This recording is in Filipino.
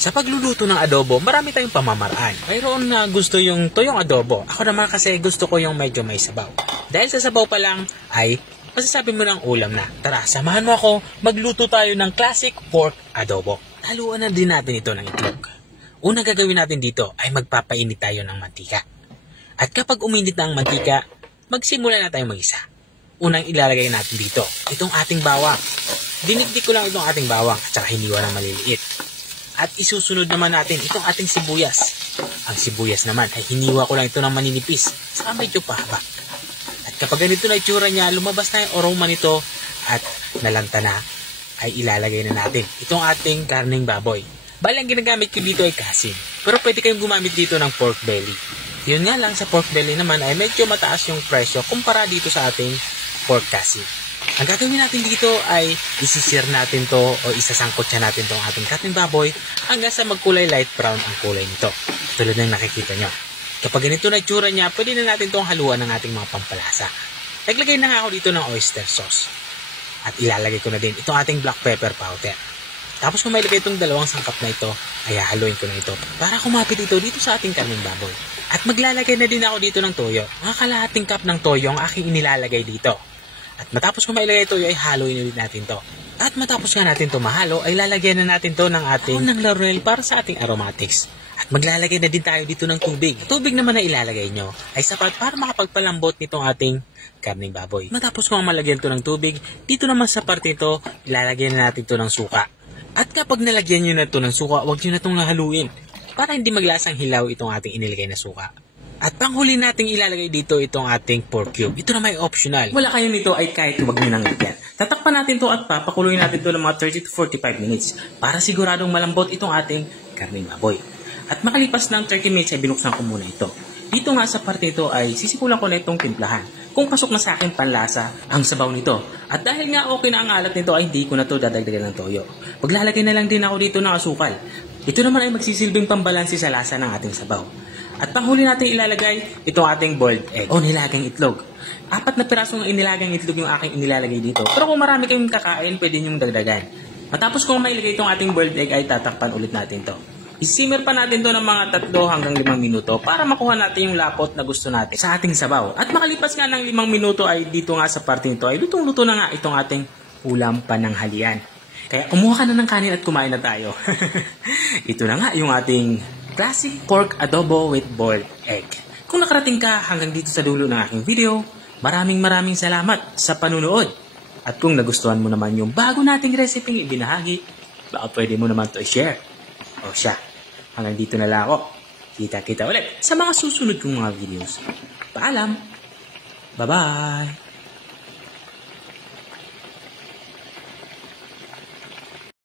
Sa pagluluto ng adobo, marami tayong pamamaraan. Mayroon na gusto yung toyong adobo. Ako naman kasi gusto ko yung medyo may sabaw. Dahil sa sabaw pa lang ay masasabi mo ng ulam na. Tara, samahan mo ako, magluto tayo ng classic pork adobo. Haluan na din natin ito ng itlog. Unang gagawin natin dito ay magpapainit tayo ng mantika. At kapag uminit na ang mantika, magsimula na tayong mag-isa. Unang ilalagay natin dito, itong ating bawang. Dinikdik ko lang itong ating bawang at saka hiniwa ng maliliit. At isusunod naman natin itong ating sibuyas. Ang sibuyas naman ay hiniwa ko lang ito ng maninipis, saka medyo pahaba. At kapag ganito na itsura niya, lumabas na yung aroma nito at nalanta na, ay ilalagay na natin itong ating karneng baboy. Bali, ang ginagamit ko dito ay kasim. Pero pwede kayong gumamit dito ng pork belly. Yun nga lang, sa pork belly naman ay medyo mataas yung presyo kumpara dito sa ating pork kasim. Ang gagawin natin dito ay isisir natin to o isasangkot siya natin tong ating karneng baboy hanggang sa magkulay light brown ang kulay nito. Tulad ng nakikita nyo. Kapag ganito na itsura niya, pwede na natin itong haluan ng ating mga pampalasa. Naglagay na nga ako dito ng oyster sauce. At ilalagay ko na din itong ating black pepper powder. Tapos kung may ilagay itong dalawang sangkap na ito, ay haluin ko na ito para kumapit ito dito sa ating karneng baboy. At maglalagay na din ako dito ng toyo. Mga kalahating cup ng toyo ang aking inilalagay dito. At matapos kung mailagay ito, ay haluin ulit natin to. At matapos nga natin to mahalo, ay lalagyan na natin to ng ating ng laurel para sa ating aromatics. At maglalagay na din tayo dito ng tubig. Tubig naman na ilalagay nyo ay sapat para makapagpalambot nitong ating karneng baboy. Matapos kung malagyan to ng tubig, dito naman sa parte ito, ilalagyan na natin to ng suka. At kapag nalagyan nyo na to ng suka, huwag nyo na itong haluin para hindi maglasang hilaw itong ating inilagay na suka. At panghuli nating ilalagay dito itong ating pork cube. Ito na may optional. Wala kayo nito ay kahit huwag nyo nang lagyan. Tatakpan natin to at papakuluin natin to ng mga 30 to 45 minutes para siguradong malambot itong ating karneng baboy. At makalipas ng 30 minutes ay binuksan ko muna ito. Dito nga sa parte ito ay sisikulan ko na itong timplahan. Kung pasok na sa akin panlasa ang sabaw nito. At dahil nga okay na ang alat nito ay hindi ko na to dadagdagan ng toyo. Maglalagay na lang din ako dito ng asukal. Ito naman ay magsisilbing pambalansi sa lasa ng ating sabaw. At panghuli natin ilalagay itong ating boiled egg o nilagang itlog. 4 na pirasong inilagang itlog yung aking inilalagay dito. Pero kung marami kayong kakain, pwede nyong dagdagan. Matapos kung mailagay itong ating boiled egg ay tatakpan ulit natin to. Isimmer pa natin to ng mga 3 hanggang 5 minuto para makuha natin yung lapot na gusto natin sa ating sabaw. At makalipas nga ng 5 minuto ay dito nga sa parte nito ay lutong-luto na nga itong ating ulam pananghalian. Kaya kumuha ka na ng kanin at kumain na tayo. Ito na nga yung ating classic pork adobo with boiled egg. Kung nakarating ka hanggang dito sa dulo ng aking video, maraming salamat sa panunood. At kung nagustuhan mo naman yung bago nating recipe ibinahagi, baka pwede mo naman to i-share. O siya, hanggang dito na lang ako. Kita-kita ulit sa mga susunod kong mga videos. Paalam! Bye-bye!